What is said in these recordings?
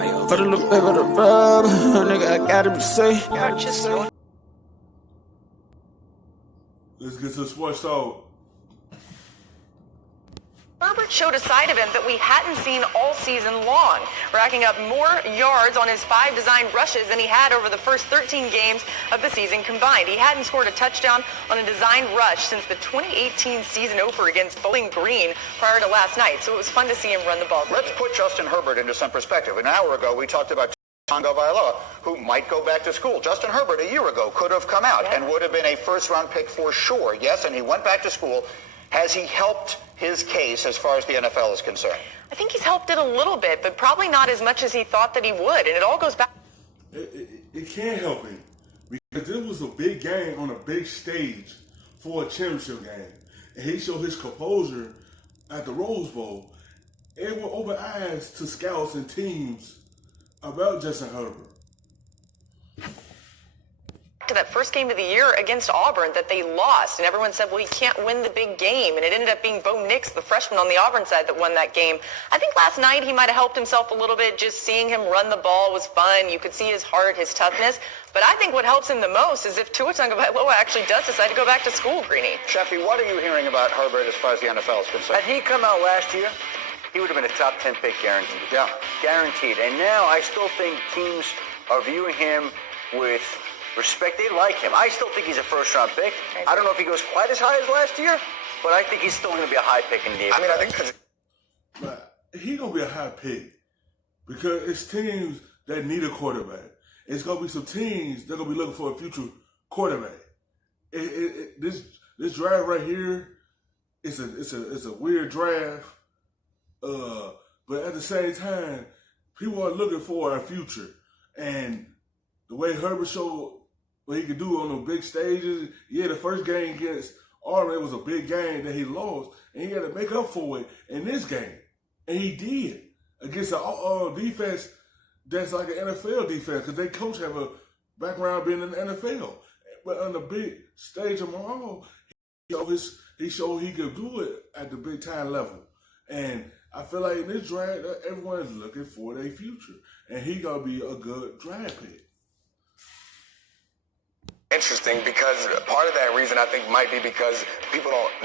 For the little baby to rub, nigga, I gotta be safe. Let's get to the sports talk. Herbert showed a side of him that we hadn't seen all season long, racking up more yards on his 5 designed rushes than he had over the first 13 games of the season combined. He hadn't scored a touchdown on a designed rush since the 2018 season opener against Bowling Green prior to last night, so it was fun to see him run the ball. Let's put Justin Herbert into some perspective. An hour ago, we talked about Tagovailoa, who might go back to school. Justin Herbert, a year ago, could have come out and would have been a first-round pick for sure. Yes, and he went back to school. Has he helped his case as far as the NFL is concerned? I think he's helped it a little bit, but probably not as much as he thought that he would, and it all goes back. It can't help him because this was a big game on a big stage for a championship game, and he showed his composure at the Rose Bowl. It will open eyes to scouts and teams about Justin Herbert. To that first game of the year against Auburn that they lost, and everyone said, well, he can't win the big game, and it ended up being Bo Nix, the freshman on the Auburn side, that won that game. I think last night he might have helped himself a little bit. Just seeing him run the ball was fun. You could see his heart, his toughness, but I think what helps him the most is if Tua Tagovailoa actually does decide to go back to school, Greeny. Sheffy, what are you hearing about Herbert as far as the NFL is concerned? Had he come out last year, he would have been a top 10 pick guaranteed. Yeah. Guaranteed. And now I still think teams are viewing him with respect. They like him. I still think he's a first-round pick. I don't know if he goes quite as high as last year, but I think he's still going to be a high pick in the NFL. I mean, I think because... But he's going to be a high pick because it's teams that need a quarterback. It's going to be some teams that are going to be looking for a future quarterback. This draft right here, it's a weird draft. But at the same time, people are looking for a future. And the way Herbert showed what he could do on the big stages, the first game against Auburn, it was a big game that he lost, and he had to make up for it in this game. And he did against a defense that's like an NFL defense because they coach have a background being in the NFL. But on the big stage of Mahomes, he showed he could do it at the big time level. And I feel like in this draft, everyone's looking for their future. And he going to be a good draft pick. Interesting, because part of that reason I think might be because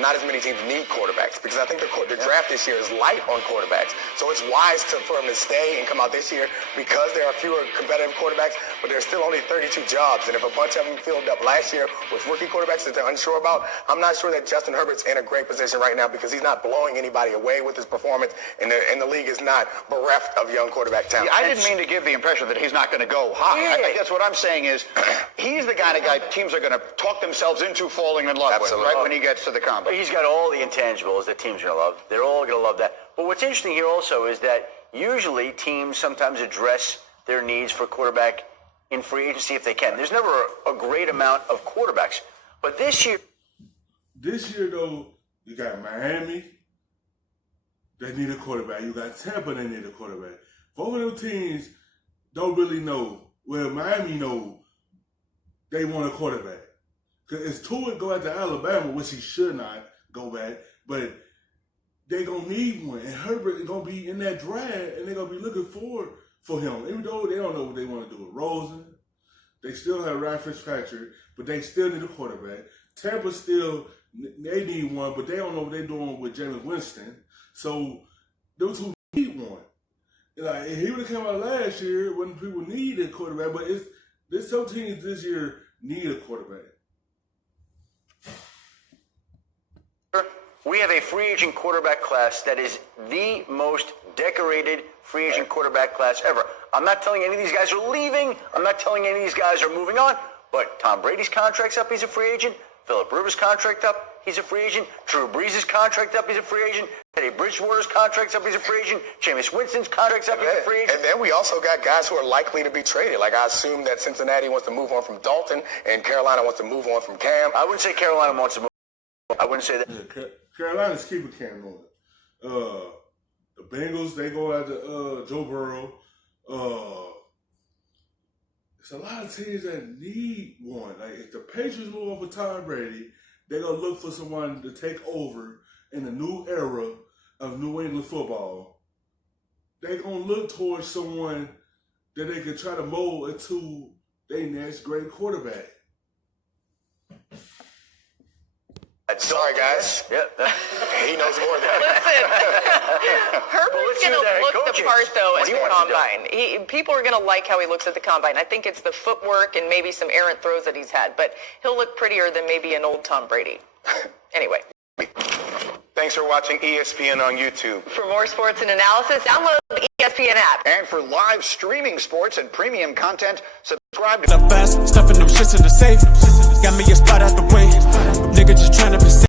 not as many teams need quarterbacks, because I think the draft this year is light on quarterbacks. So it's wise for him to stay and come out this year because there are fewer competitive quarterbacks, but there's still only 32 jobs. And if a bunch of them filled up last year with rookie quarterbacks that they're unsure about, I'm not sure that Justin Herbert's in a great position right now because he's not blowing anybody away with his performance, and the league is not bereft of young quarterback talent. I didn't mean to give the impression that he's not going to go high. I guess what I'm saying is he's the kind of guy teams are going to talk themselves into falling in love with, right, when he gets to the combine. He's got all the intangibles that teams are going to love. They're all going to love that. But what's interesting here also is that usually teams sometimes address their needs for quarterback in free agency if they can. There's never a great amount of quarterbacks. But this year, though, you got Miami, they need a quarterback. You got Tampa, they need a quarterback. Both of them teams don't really know. Well, Miami know they want a quarterback. Because it's Tua go out to Alabama, which he should not go back, but they going to need one. And Herbert is going to be in that draft, and they're going to be looking forward for him. Even though they don't know what they want to do with Rosen, they still have Ryan Fitzpatrick, but they still need a quarterback. Tampa still, they need one, but they don't know what they're doing with Jameis Winston. So those two need one. Like, if he would have come out last year when people needed a quarterback, but there's some teams this year need a quarterback. we have a free agent quarterback class that is the most decorated free agent quarterback class ever. I'm not telling any of these guys are leaving. I'm not telling any of these guys are moving on. But Tom Brady's contract's up, he's a free agent. Phillip Rivers' contract up, he's a free agent. Drew Brees' contract up, he's a free agent. Teddy Bridgewater's contract's up, he's a free agent. Jameis Winston's contract's up, he's a free agent. And then we also got guys who are likely to be traded. Like, I assume that Cincinnati wants to move on from Dalton and Carolina wants to move on from Cam. I wouldn't say Carolina wants to move on. I wouldn't say that. Yeah, Carolina's keeping Cam on. The Bengals, they go after Joe Burrow. There's a lot of teams that need one. Like, if the Patriots move on for Tom Brady, they're going to look for someone to take over in the new era of New England football. They're going to look towards someone that they can try to mold into their next great quarterback. Sorry, guys. Yep. He knows more than Listen, Herbert's going to look the part, though, at the combine. People are going to like how he looks at the combine. I think it's the footwork and maybe some errant throws that he's had, but he'll look prettier than maybe an old Tom Brady. Anyway. Thanks for watching ESPN on YouTube. For more sports and analysis, download the ESPN app. And for live streaming sports and premium content, subscribe to The best, stuffing them shits in the safe. Got me a spot out the way. Nigga just trying to be safe.